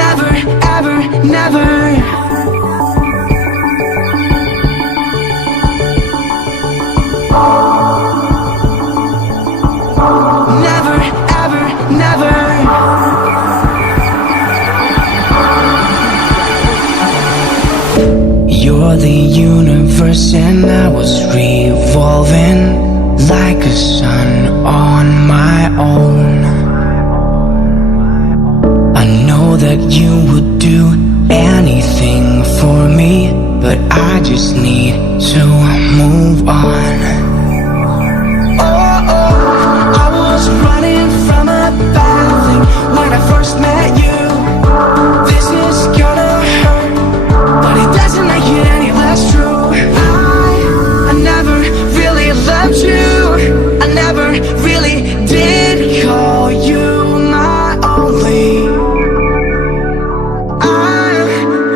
Never, ever, never. Never, ever, never. You're the universe and I was revolving like a sun on my own. I know that you would do anything for me, but I just need to move on. Oh, I was running from a bad thing when I first met you. This is gonna hurt, but it doesn't make it any less true. I never really loved you. I never really did call you my only.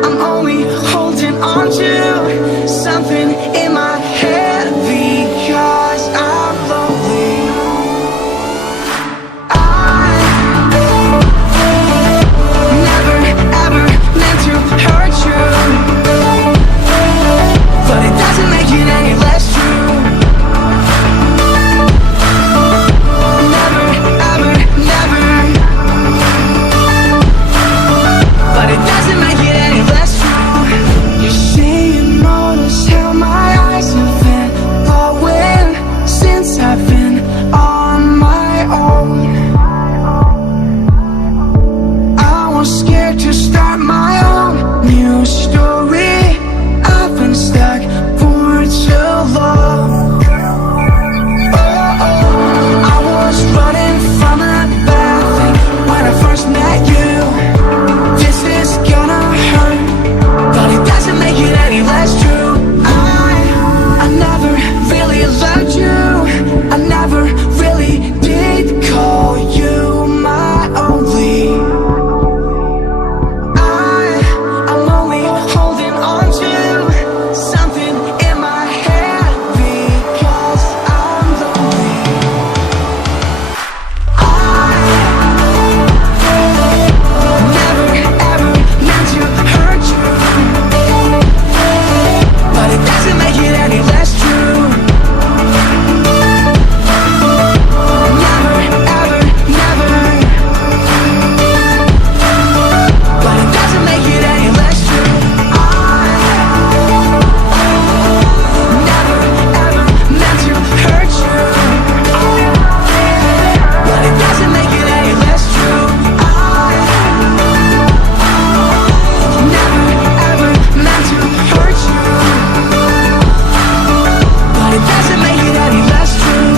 I'm only holding on to something in my head because I'm lonely. I never ever meant to hurt you, but it doesn't make it any less true. Never ever never, but it doesn't make it any less true. You say you notice how my eyes have been glowing since I've been on my own. I was scared to start my own new story. I've been stuck for too long. I was running from a bad thing when I first met you. This is gonna hurt, but it doesn't make it any less true. I never really loved you. I never really did call you my only. I'm only holding on to something in my head because I'm lonely. Never ever meant to hurt you, but it doesn't make it any less true. Never ever never, but it doesn't make it any less true. Never ever meant to hurt you, but it doesn't make it any less true. Never ever meant to hurt you, but it doesn't make it any less true.